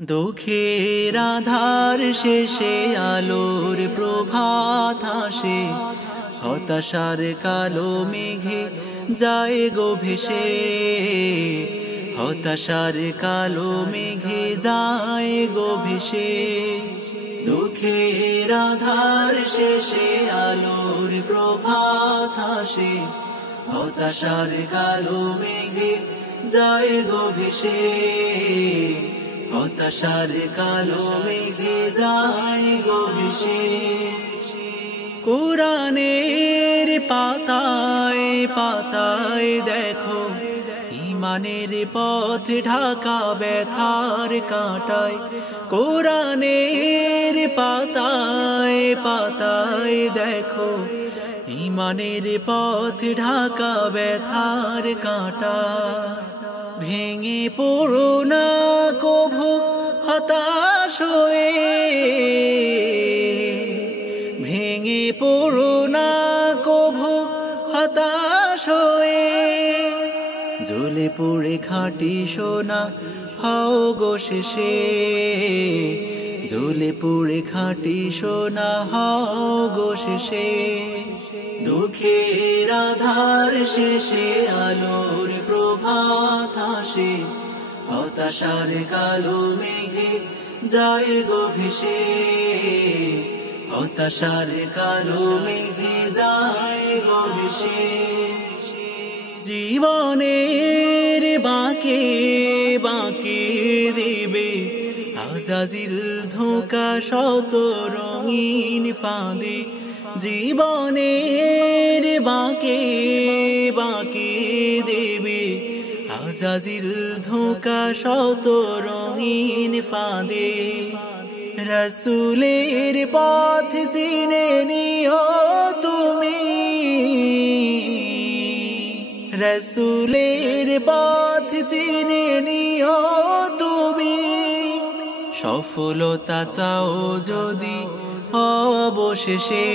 দুঃখের আধার শেষে আলোর প্রভাত আসে, হতাশার কালো মেঘে যায় গো ভেসে, হতাশার কালো মেঘে যায় গো ভেসে। দুঃখের আধার শেষে আলোর প্রভাত আসে, হতাশার কালো মেঘে যায় গো ভেসে, হতাশার কালো মেঘে যায় গো ভেসে। কোরআনের পাতায় পাতায় দেখো ইমানের পথ ঢাকা ব্যথার কাঁটায়। কোরআনের পাতায় পাতায় দেখো ইমানের পথ ঢাকা ব্যথার কাঁটায়। ভেঙে পড়ো না কভু হতাশ হয়ে, ভেঙে পড়ো না কভু হতাশ হয়ে। জ্বলে পুড়ে খাঁটি সোনা হও গো শেষে, জ্বলে পুড়ে খাঁটি সোনা হও গো শেষে। দুঃখের আধার শেষে আলোর প্রভাত আসে, হতাশার কালো মেঘে যায় গো ভেসে, হতাশার কালো মেঘে যায় গো ভেসে। জীবনের বাঁকে বাঁকে দেবে আজাজিল ধোঁকা শত রঙিন ফাঁদে। জীবনের বাঁকে বাঁকে দেবে আজাজিল ধোঁকা শত রঙিন ফাঁদে। রসুলের পথ চিনে নিও তুমি, রসুলের পথ চিনে নিও তুমি। সফলতা চাও যদি অবশেষে,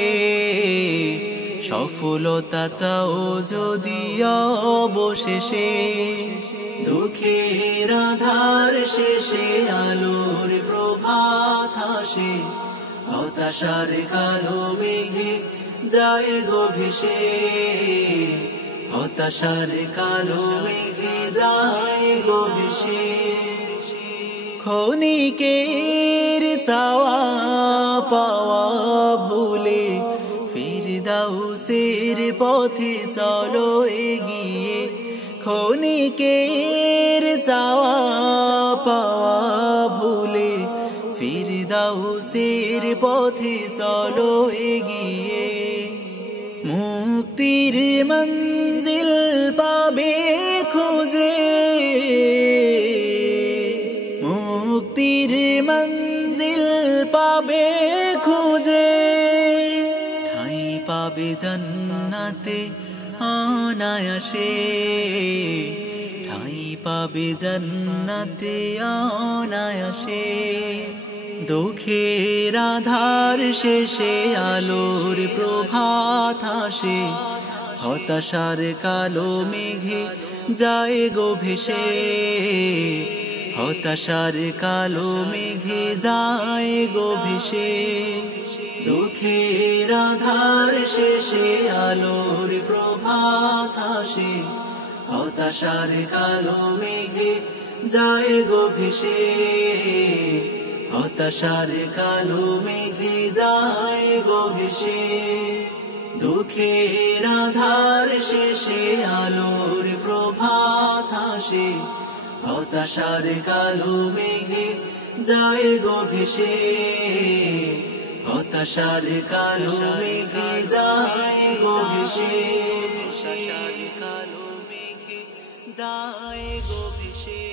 সফলতা চাও যদি অবশেষে। দুঃখের আধার শেষে আলোর প্রভাত আসে, হতাশার কালো মেঘে যায় গো ভেসে, হতাশার কালো মেঘে যায় গো ভেসে। ক্ষণিকের চাওয়া পাওয়া ভুলে ফিরদাউসের পথে চলো এগিয়ে। ক্ষণিকের চাওয়া পাওয়া ভুলে ফিরদাউসের পথে চলো এগিয়ে। মুক্তির মঞ্জিল পাবে খুঁজে, মুক্তির মঞ্জিল পাবে খুঁজে। ঠাঁই পাবে জান্নাতে অনায়াসে, ঠাঁই পাবে জান্নাতে অনায়াসে। দুঃখের আধার শেষে আলোর প্রভাত আসে, হতাশার কালো মেঘে যায় গো ভেসে, হতাশার কালো মেঘে যায় গো ভেসে। দুঃখের আধার শেষে আলোর প্রভাত আসে, হতাশার কালো মেঘে যায় গো ভেসে, হতাশার কালো মেঘে যায় গো ভেসে। দুঃখের আধার শেষে আলোর প্রভাত আসে, হতাশার কালো মেঘে যায় গো ভেসে, হতাশার কালো মেঘে যায় গো ভেসে, হতাশার কালো মেঘে যায় গো ভেসে।